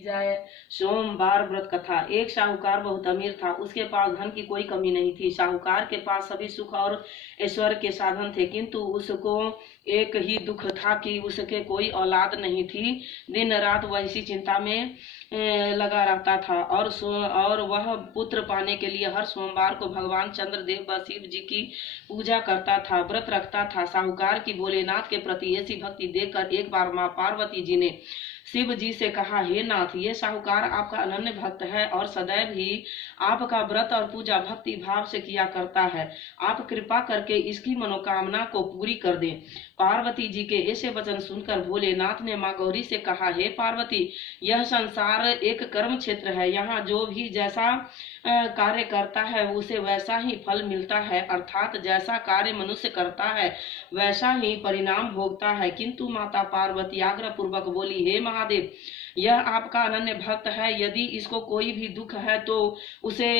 जाए। सोमवार व्रत कथा। एक साहूकार बहुत अमीर था। उसके पास धन की कोई कमी नहीं थी। साहूकार के पास सभी सुख और ऐश्वर्य के साधन थे, किंतु उसको एक ही दुख था कि उसके कोई औलाद नहीं थी। दिन रात वह इसी चिंता में लगा रहता था और वह पुत्र पाने के लिए हर सोमवार को भगवान चंद्रदेव व शिव जी की पूजा करता था, व्रत रखता था। साहूकार की भोलेनाथ के प्रति ऐसी भक्ति देखकर एक बार माँ पार्वती जी ने शिव जी से कहा, हे नाथ, ये साहूकार आपका अनन्य भक्त है और सदैव ही आपका व्रत और पूजा भक्ति भाव से किया करता है। आप कृपा करके इसकी मनोकामना को पूरी कर दें। पार्वती जी के ऐसे वचन सुनकर भोलेनाथ ने माँ गौरी से कहा, हे पार्वती, यह संसार एक कर्म क्षेत्र है। यहाँ जो भी जैसा कार्य करता है उसे वैसा ही फल मिलता है, अर्थात जैसा कार्य मनुष्य करता है वैसा ही परिणाम भोगता है। किंतु माता पार्वती आग्रह पूर्वक बोली, हे महादेव, यह आपका अनन्य भक्त है। यदि इसको कोई भी दुख है तो उसे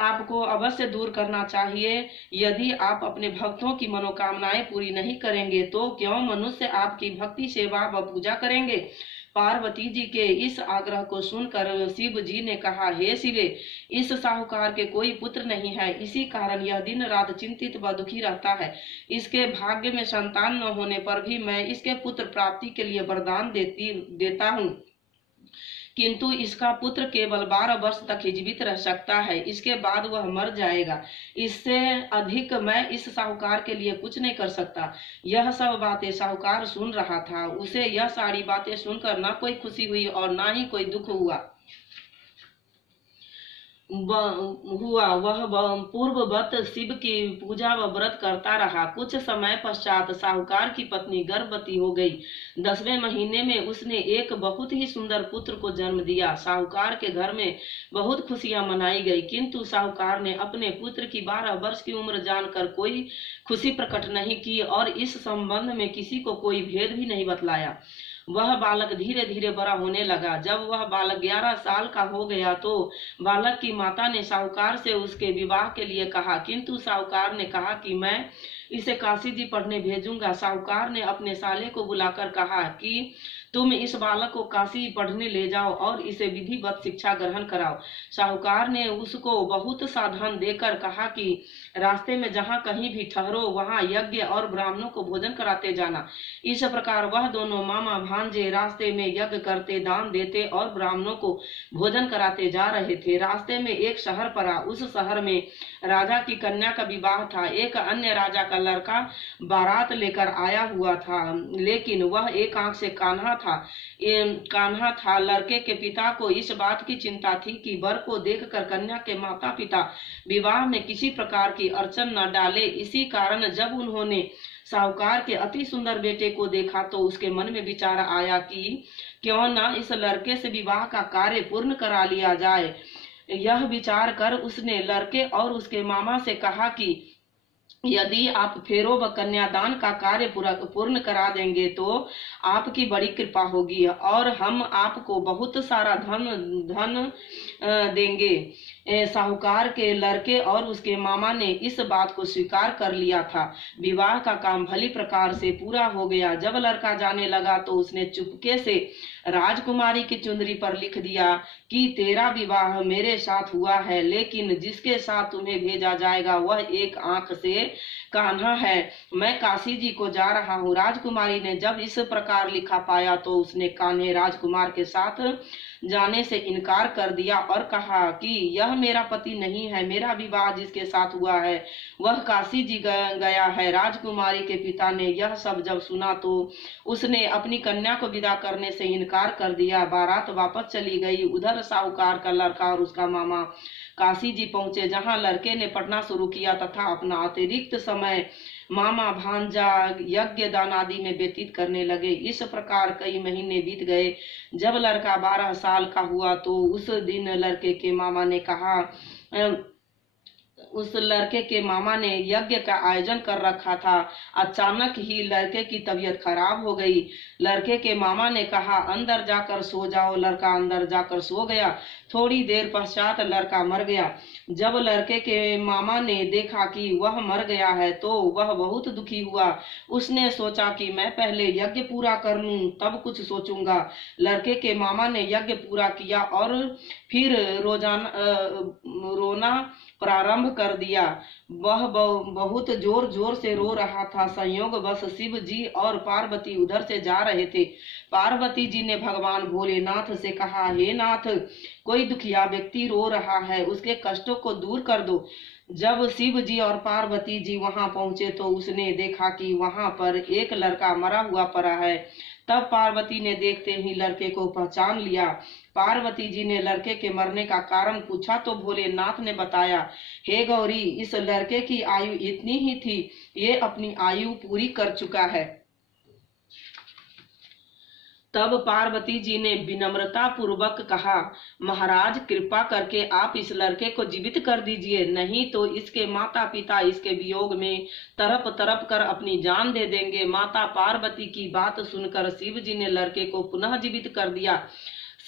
आपको अवश्य दूर करना चाहिए। यदि आप अपने भक्तों की मनोकामनाएं पूरी नहीं करेंगे तो क्यों मनुष्य आपकी भक्ति सेवा व पूजा करेंगे। पार्वती जी के इस आग्रह को सुनकर शिव जी ने कहा, हे शिवे, इस साहूकार के कोई पुत्र नहीं है, इसी कारण यह दिन रात चिंतित व दुखी रहता है। इसके भाग्य में संतान न होने पर भी मैं इसके पुत्र प्राप्ति के लिए वरदान देता हूँ, किंतु इसका पुत्र केवल 12 वर्ष तक ही जीवित रह सकता है, इसके बाद वह मर जाएगा। इससे अधिक मैं इस साहूकार के लिए कुछ नहीं कर सकता। यह सब बातें साहूकार सुन रहा था। उसे यह सारी बातें सुनकर न कोई खुशी हुई और न ही कोई दुख हुआ। वह पूर्ववत शिव की पूजा व व्रत करता रहा। कुछ समय पश्चात साहूकार की पत्नी गर्भवती हो गई। 10वें महीने में उसने एक बहुत ही सुंदर पुत्र को जन्म दिया। साहूकार के घर में बहुत खुशियां मनाई गई, किंतु साहूकार ने अपने पुत्र की 12 वर्ष की उम्र जानकर कोई खुशी प्रकट नहीं की और इस संबंध में किसी को कोई भेद भी नहीं बतलाया। वह बालक धीरे धीरे बड़ा होने लगा। जब वह बालक 11 साल का हो गया तो बालक की माता ने साहूकार से उसके विवाह के लिए कहा, किंतु साहूकार ने कहा कि मैं इसे काशी जी पढ़ने भेजूंगा। साहूकार ने अपने साले को बुलाकर कहा कि तुम इस बालक को काशी पढ़ने ले जाओ और इसे विधिवत शिक्षा ग्रहण कराओ। साहूकार ने उसको बहुत साधन देकर कहा कि रास्ते में जहाँ कहीं भी ठहरो वहाँ यज्ञ और ब्राह्मणों को भोजन कराते जाना। इस प्रकार वह दोनों मामा भांजे रास्ते में यज्ञ करते, दान देते और ब्राह्मणों को भोजन कराते जा रहे थे। रास्ते में एक शहर पड़ा। उस शहर में राजा की कन्या का विवाह था। एक अन्य राजा का लड़का बारात लेकर आया हुआ था, लेकिन वह एक आंख से कान्हा था। लड़के के पिता को इस बात की चिंता थी कि वर को देखकर कन्या के माता पिता विवाह में किसी प्रकार की अड़चन न डाले। इसी कारण जब उन्होंने साहूकार के अति सुंदर बेटे को देखा तो उसके मन में विचार आया कि क्यों न इस लड़के से विवाह का कार्य पूर्ण करा लिया जाए। यह विचार कर उसने लड़के और उसके मामा से कहा कि यदि आप फेरो व कन्यादान का कार्य पूर्ण करा देंगे तो आपकी बड़ी कृपा होगी और हम आपको बहुत सारा धन देंगे। साहूकार के लड़के और उसके मामा ने इस बात को स्वीकार कर लिया था। विवाह का काम भली प्रकार से पूरा हो गया। जब लड़का जाने लगा तो उसने चुपके से राजकुमारी की चुंदरी पर लिख दिया कि तेरा विवाह मेरे साथ हुआ है, लेकिन जिसके साथ तुम्हें भेजा जाएगा वह एक आंख से कान्हा है। मैं काशी जी को जा रहा हूँ। राजकुमारी ने जब इस प्रकार लिखा पाया तो उसने कान्हे राजकुमार के साथ जाने से इनकार कर दिया और कहा कि यह मेरा पति नहीं है। मेरा विवाह जिसके साथ हुआ है वह काशी जी गया है। राजकुमारी के पिता ने यह सब जब सुना तो उसने अपनी कन्या को विदा करने से इनकार कर दिया। बारात वापस चली गई। उधर साहूकार का लड़का और उसका मामा काशी जी पहुंचे, जहां लड़के ने पढ़ना शुरू किया तथा अपना अतिरिक्त समय मामा भांजा यज्ञ दान आदि में व्यतीत करने लगे। इस प्रकार कई महीने बीत गए। जब लड़का 12 साल का हुआ तो उस दिन लड़के के मामा ने कहा उस लड़के के मामा ने यज्ञ का आयोजन कर रखा था। अचानक ही लड़के की तबीयत खराब हो गई। लड़के के मामा ने कहा, अंदर जाकर सो जाओ। लड़का अंदर जाकर सो गया। थोड़ी देर पश्चात लड़का मर गया। जब लड़के के मामा ने देखा कि वह मर गया है तो वह बहुत दुखी हुआ। उसने सोचा कि मैं पहले यज्ञ पूरा कर लूं, तब कुछ सोचूंगा। लड़के के मामा ने यज्ञ पूरा किया और फिर रोना प्रारंभ कर दिया। वह बहुत जोर जोर से रो रहा था। संयोगवश शिव जी और पार्वती उधर से जा रहे थे। पार्वती जी ने भगवान भोलेनाथ से कहा, हे नाथ, कोई दुखिया व्यक्ति रो रहा है, उसके कष्टों को दूर कर दो। जब शिव जी और पार्वती जी वहां पहुंचे तो उसने देखा कि वहां पर एक लड़का मरा हुआ पड़ा है। तब पार्वती ने देखते ही लड़के को पहचान लिया। पार्वती जी ने लड़के के मरने का कारण पूछा तो भोलेनाथ ने बताया, हे गौरी, इस लड़के की आयु इतनी ही थी, ये अपनी आयु पूरी कर चुका है। तब पार्वती जी ने विनम्रता पूर्वक कहा, महाराज, कृपा करके आप इस लड़के को जीवित कर दीजिए, नहीं तो इसके माता पिता इसके वियोग में तड़प तड़प कर अपनी जान दे देंगे। माता पार्वती की बात सुनकर शिव जी ने लड़के को पुनः जीवित कर दिया।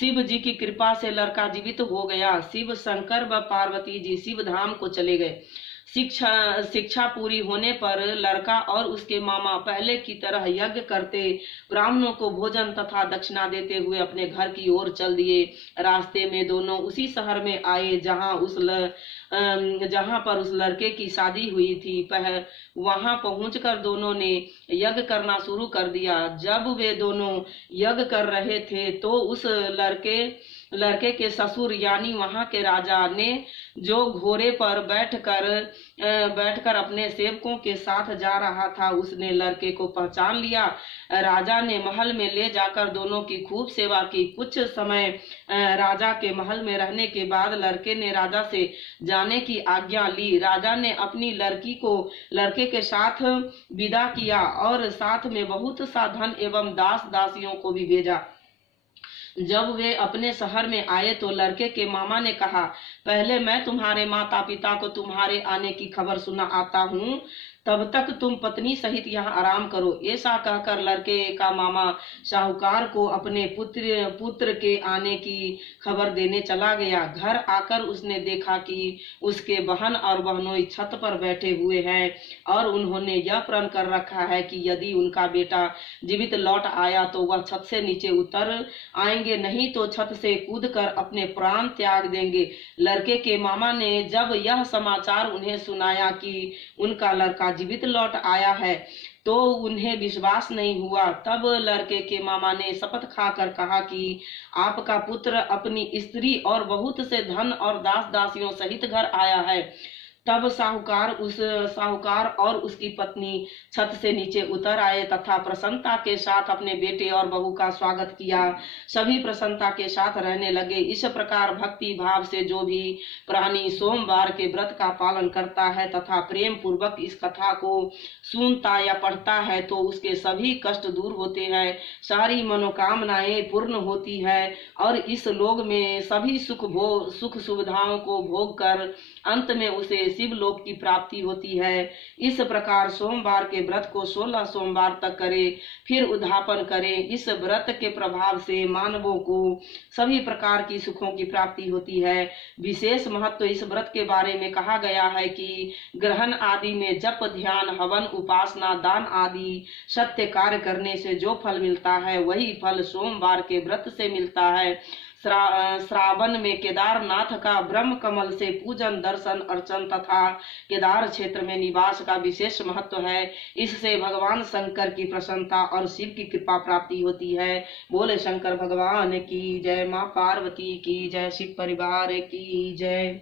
शिव जी की कृपा से लड़का जीवित हो गया। शिव शंकर व पार्वती जी शिव धाम को चले गए। शिक्षा पूरी होने पर लड़का और उसके मामा पहले की तरह यज्ञ करते, ब्राह्मणों को भोजन तथा दक्षिणा देते हुए अपने घर की ओर चल दिए। रास्ते में दोनों उसी शहर में आए जहां पर उस लड़के की शादी हुई थी। वहां पहुंचकर दोनों ने यज्ञ करना शुरू कर दिया। जब वे दोनों यज्ञ कर रहे थे तो उस लड़के के ससुर यानी वहां के राजा ने, जो घोड़े पर बैठकर अपने सेवकों के साथ जा रहा था, उसने लड़के को पहचान लिया। राजा ने महल में ले जाकर दोनों की खूब सेवा की। कुछ समय राजा के महल में रहने के बाद लड़के ने राजा से जाने की आज्ञा ली। राजा ने अपनी लड़की को लड़के के साथ विदा किया और साथ में बहुत सा धन एवं दास दासियों को भी भेजा। जब वे अपने शहर में आए तो लड़के के मामा ने कहा, पहले मैं तुम्हारे माता पिता को तुम्हारे आने की खबर सुना आता हूँ, तब तक तुम पत्नी सहित यहाँ आराम करो। ऐसा कहकर लड़के का मामा साहूकार को अपने पुत्र के आने की खबर देने चला गया। घर आकर उसने देखा कि उसके बहन और बहनोई छत पर बैठे हुए हैं और उन्होंने यह प्रण कर रखा है कि यदि उनका बेटा जीवित लौट आया तो वह छत से नीचे उतर आएंगे, नहीं तो छत से कूदकर अपने प्राण त्याग देंगे। लड़के के मामा ने जब यह समाचार उन्हें सुनाया कि उनका लड़का जीवित लौट आया है तो उन्हें विश्वास नहीं हुआ। तब लड़के के मामा ने शपथ खाकर कहा कि आपका पुत्र अपनी स्त्री और बहुत से धन और दास दासियों सहित घर आया है। तब साहूकार और उसकी पत्नी छत से नीचे उतर आए तथा प्रसन्नता के साथ अपने बेटे और बहू का स्वागत किया। सभी प्रसन्नता के साथ रहने लगे। इस प्रकार भक्ति भाव से जो भी प्राणी सोमवार के व्रत का पालन करता है तथा प्रेम पूर्वक इस कथा को सुनता या पढ़ता है तो उसके सभी कष्ट दूर होते हैं, सारी मनोकामनाएं पूर्ण होती है और इस लोक में सभी सुख सुविधाओं को भोग कर अंत में उसे शिव लोक की प्राप्ति होती है। इस प्रकार सोमवार के व्रत को 16 सोमवार तक करें, फिर उद्यापन करें। इस व्रत के प्रभाव से मानवों को सभी प्रकार की सुखों की प्राप्ति होती है। विशेष महत्व इस व्रत के बारे में कहा गया है कि ग्रहण आदि में जप, ध्यान, हवन, उपासना, दान आदि सत्य कार्य करने से जो फल मिलता है वही फल सोमवार के व्रत से मिलता है। श्रावण में केदारनाथ का ब्रह्म कमल से पूजन, दर्शन, अर्चन तथा केदार क्षेत्र में निवास का विशेष महत्व है। इससे भगवान शंकर की प्रसन्नता और शिव की कृपा प्राप्ति होती है। बोले शंकर भगवान की जय, माँ पार्वती की जय, शिव परिवार की जय।